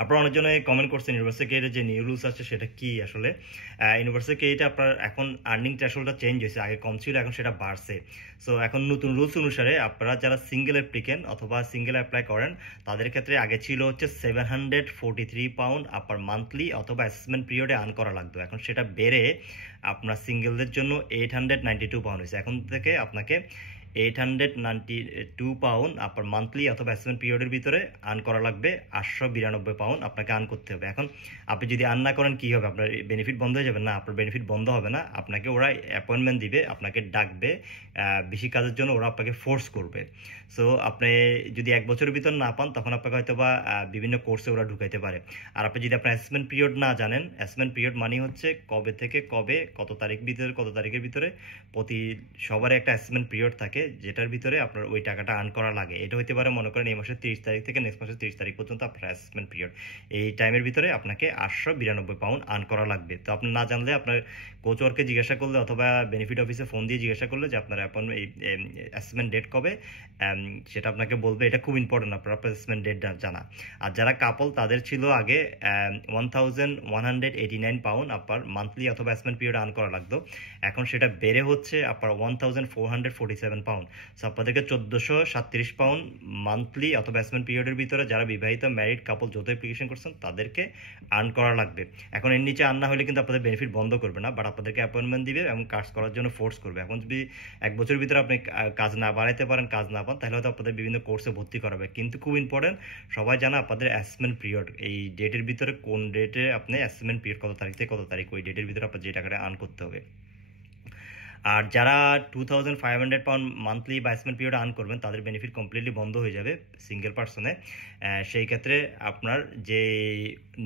আপনারা অনেকজনে কমেন্ট করছেন ইউনিভার্সাল ক্রেডিটের যে নিউ রুলস আছে সেটা কি আসলে। ইউনিভার্সাল ক্রেডিটে আপনার এখন আর্নিং থ্রেশহোল্ডটা চেঞ্জ হয়েছে, আগে কম ছিল এখন সেটা বাড়ছে। সো এখন নতুন রুলস অনুসারে আপনারা যারা সিঙ্গেল অ্যাপ্লিকেন্ট অথবা সিঙ্গেল অ্যাপ্লাই করেন তাদের ক্ষেত্রে আগে ছিল হচ্ছে £743 আপনার মান্থলি অথবা অ্যাসেসমেন্ট পিরিয়ডে আর্ন করা লাগতো, এখন সেটা বেড়ে আপনার সিঙ্গেলদের জন্য £892 হয়েছে। এখন থেকে আপনাকে £892 আপনার মান্থলি অথবা অ্যাসেসমেন্ট পিরিয়ডের ভিতরে আর্ন করা লাগবে। £892 আপনাকে আর্ন করতে হবে। এখন আপনি যদি আর্ন না করেন কী হবে, আপনার বেনিফিট বন্ধ হয়ে যাবে? না, আপনার বেনিফিট বন্ধ হবে না, আপনাকে ওরা অ্যাপয়েন্টমেন্ট দিবে, আপনাকে ডাকবে বেশি কাজের জন্য, ওরা আপনাকে ফোর্স করবে। সো আপনি যদি 1 বছরের ভিতর না পান তখন আপনাকে হয়তো বা বিভিন্ন কোর্সে ওরা ঢুকাইতে পারে। আর আপনি যদি আপনার অ্যাসেসমেন্ট পিরিয়ড না জানেন, অ্যাসেসমেন্ট পিরিয়ড মানে হচ্ছে কবে থেকে কবে কত তারিখের ভিতরে প্রতি সবার একটা অ্যাসেসমেন্ট পিরিয়ড থাকে যেটার ভিতরে আপনার ওই টাকাটা আর্ন করা লাগে। এটা হতে পারে মনে করেন এই মাসের 30 তারিখ থেকে নেক্সট মাসের 30 তারিখ পর্যন্ত আপনার অ্যাসেসমেন্ট পিরিয়ড, এই টাইমের ভিতরে আপনাকে £892 আর্ন করা লাগবে। তো আপনি না জানলে আপনার কোচওয়ার্কে জিজ্ঞাসা করলে অথবা বেনিফিট অফিসে ফোন দিয়ে জিজ্ঞাসা করলে যে আপনার এই অ্যাসেসমেন্ট ডেট কবে, সেটা আপনাকে বলবে। এটা খুব ইম্পর্টেন্ট আপনার অ্যাসেসমেন্ট ডেট জানা। আর যারা কাপল তাদের ছিল আগে £1189 আপনার মান্থলি অথবা অ্যাসেসমেন্ট পিরিয়ড আর্ন করা লাগতো, এখন সেটা বেড়ে হচ্ছে আপনার £1447। সো আপনাদেরকে £1437 মান্থলি অথবা অ্যাসেসমেন্ট পিরিয়ডের ভিতরে যারা বিবাহিত ম্যারিড কাপল যৌথ অ্যাপ্লিকেশন করছেন তাদেরকে আর্ন করা লাগবে। এখন এর নিচে আর্ন না হলে কিন্তু আপনাদের বেনিফিট বন্ধ করবে না, বাট আপনাদেরকে অ্যাপয়েন্টমেন্ট দিবে এবং কাজ করার জন্য ফোর্স করবে। এখন যদি 1 বছরের ভিতরে আপনি কাজ না বাড়াইতে পারেন, কাজ না পান, তাহলে হয়তো আপনাদের বিভিন্ন কোর্সে ভর্তি করাবে। কিন্তু খুব ইম্পর্টেন্ট, সবাই জানা আপনাদের অ্যাসেসমেন্ট পিরিয়ড এই ডেটের ভিতরে কোন ডেটে আপনি অ্যাসেসমেন্ট পিরিয়ড কত তারিখ থেকে কত তারিখ, ওই ডেটের ভিতরে আপনার যে টাকাটা আর্ন করতে হবে। আর যারা £2500 মান্থলি বা অ্যাসেসমেন্ট পিরিয়ড আর্ন করবেন তাদের বেনিফিট কমপ্লিটলি বন্ধ হয়ে যাবে সিঙ্গেল পার্সনে। সেই ক্ষেত্রে আপনার যে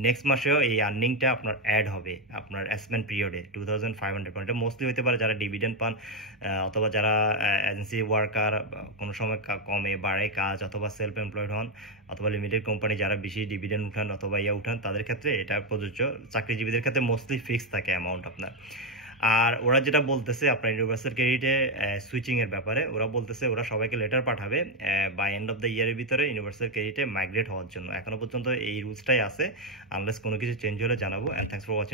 নেক্সট মাসেও এই আর্নিংটা আপনার অ্যাড হবে আপনার অ্যাসেসমেন্ট পিরিয়ডে £2500। এটা মোস্টলি হতে পারে যারা ডিভিডেন্ড পান অথবা যারা এজেন্সি ওয়ার্কার, কোনো সময় কমে বাড়ে কাজ, অথবা সেলফ এমপ্লয়েড হন, অথবা লিমিটেড কোম্পানি যারা বেশি ডিভিডেন্ড উঠান অথবা উঠান, তাদের ক্ষেত্রে এটা প্রযোজ্য। চাকরিজীবীদের ক্ষেত্রে মোস্টলি ফিক্স থাকে অ্যামাউন্ট আপনার। আর ওরা যেটা বলতেছে আপনার ইউনিভার্সাল ক্রেডিটে সুইচিংয়ের ব্যাপারে, ওরা বলতেছে ওরা সবাইকে লেটার পাঠাবে বাই এন্ড অফ দ্য ইয়ারের ভিতরে ইউনিভার্সাল ক্রেডিটে মাইগ্রেট হওয়ার জন্য। এখনো পর্যন্ত এই রুলসটাই আছে, আনলেস কোনো কিছু চেঞ্জ হলে জানাবো। And thanks for watching.